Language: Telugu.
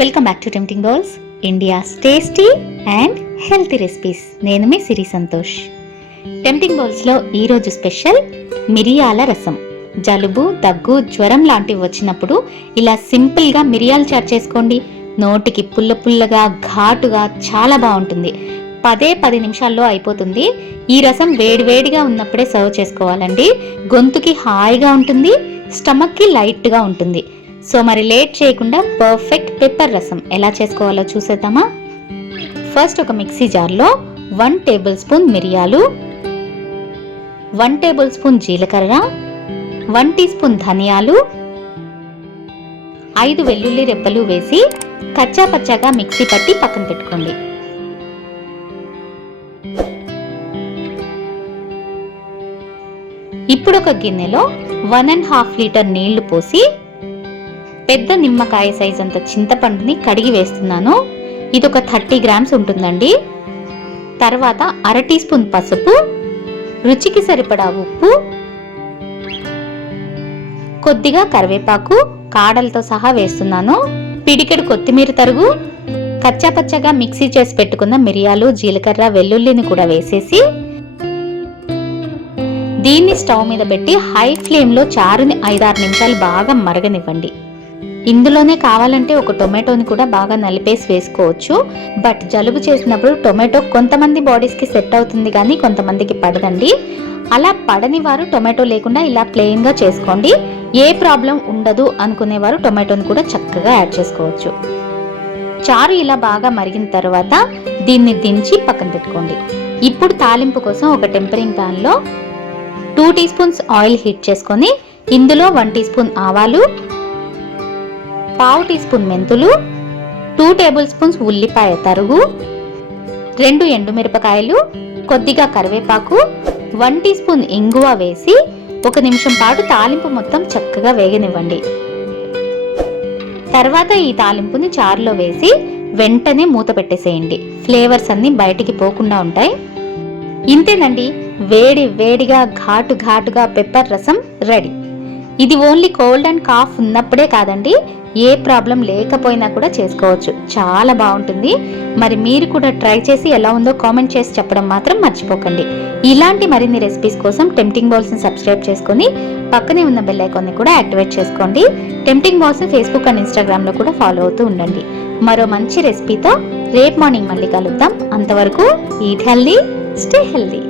Welcome back to tempting bowls, India's tasty and healthy recipes. నేను మీ సిరి సంతోష్. టెంప్టింగ్ బౌల్స్లో ఈరోజు స్పెషల్ మిరియాల రసం. జలుబు, దగ్గు, జ్వరం లాంటివి వచ్చినప్పుడు ఇలా సింపుల్గా మిరియాల చారు చేసుకోండి. నోటికి పుల్ల పుల్లగా, ఘాటుగా చాలా బాగుంటుంది. 10 నిమిషాల్లో అయిపోతుంది. ఈ రసం వేడివేడిగా ఉన్నప్పుడే సర్వ్ చేసుకోవాలండి. గొంతుకి హాయిగా ఉంటుంది, స్టమక్కి లైట్గా ఉంటుంది. సో మరి లేట్ చేయకుండా పర్ఫెక్ట్ పెప్పర్ రసం ఎలా చేసుకోవాలో చూసేద్దామా? ఫస్ట్ ఒక మిక్సీ జార్లో 1 టేబుల్ స్పూన్ మిరియాలు, 1 టేబుల్ స్పూన్ జీలకర్ర, 1 టీ స్పూన్ ధనియాలు, 5 వెల్లుల్లి రెబ్బలు వేసి కచ్చా పచ్చాగా మిక్సీ పట్టి పక్కన పెట్టుకోండి. ఇప్పుడు ఒక గిన్నెలో 1.5 లీటర్ నీళ్లు పోసి పెద్ద నిమ్మకాయ సైజ్ అంత చింతపండుని కడిగి వేస్తున్నాను. ఇది ఒక 30 గ్రామ్స్ ఉంటుందండి. తర్వాత 1/2 టీ స్పూన్ పసుపు, రుచికి సరిపడా ఉప్పు, కొద్దిగా కరివేపాకు కాడలతో సహా వేస్తున్నాను. పిడికెడు కొత్తిమీర తరుగు, కచ్చాపచ్చగా మిక్సీ చేసి పెట్టుకున్న మిరియాలు, జీలకర్ర, వెల్లుల్లిని కూడా వేసేసి దీన్ని స్టవ్ మీద పెట్టి హై ఫ్లేమ్లో చారుని 5-6 నిమిషాలు బాగా మరగనివ్వండి. ఇందులోనే కావాలంటే ఒక టొమాటోని కూడా బాగా నలిపేసి వేసుకోవచ్చు. బట్ జలుబు చేసినప్పుడు టొమాటో కొంతమంది బాడీస్కి సెట్ అవుతుంది, కానీ కొంతమందికి పడదండి. అలా పడని వారు టొమాటో లేకుండా ఇలా ప్లెయిన్గా చేసుకోండి. ఏ ప్రాబ్లం ఉండదు అనుకునేవారు టొమాటోని కూడా చక్కగా యాడ్ చేసుకోవచ్చు. చారు ఇలా బాగా మరిగిన తర్వాత దీన్ని దించి పక్కన పెట్టుకోండి. ఇప్పుడు తాలింపు కోసం ఒక టెంపరింగ్ ప్యాన్లో 2 టీ స్పూన్స్ ఆయిల్ హీట్ చేసుకొని ఇందులో 1 టీ స్పూన్ ఆవాలు, 1/2 టీ స్పూన్ మెంతులు, 2 టేబుల్ స్పూన్స్ ఉల్లిపాయ తరుగు, 2 ఎండుమిరపకాయలు, కొద్దిగా కరివేపాకు, 1 టీ స్పూన్ ఇంగువ వేసి 1 నిమిషం పాటు తాలింపు మొత్తం చక్కగా వేగనివ్వండి. తర్వాత ఈ తాలింపుని చారులో వేసి వెంటనే మూత పెట్టేసేయండి. ఫ్లేవర్స్ అన్ని బయటికి పోకుండా ఉంటాయి. ఇంతేనండి, వేడి వేడిగా ఘాటుగా పెప్పర్ రసం రెడీ. ఇది ఓన్లీ కోల్డ్ అండ్ కాఫ్ ఉన్నప్పుడే కాదండి, ఏ ప్రాబ్లం లేకపోయినా కూడా చేసుకోవచ్చు. చాలా బాగుంటుంది. మరి మీరు కూడా ట్రై చేసి ఎలా ఉందో కామెంట్ చేసి చెప్పడం మాత్రం మర్చిపోకండి. ఇలాంటి మరిన్ని రెసిపీస్ కోసం టెంప్టింగ్ బౌల్స్ని సబ్స్క్రైబ్ చేసుకొని పక్కనే ఉన్న బెల్ ఐకాన్ని కూడా యాక్టివేట్ చేసుకోండి. టెంప్టింగ్ బౌల్స్ ఫేస్బుక్ అండ్ ఇన్స్టాగ్రామ్లో కూడా ఫాలో అవుతూ ఉండండి. మరో మంచి రెసిపీతో రేపు మార్నింగ్ మళ్ళీ కలుద్దాం. అంతవరకు ఈట్ హెల్దీ, స్టే హెల్దీ.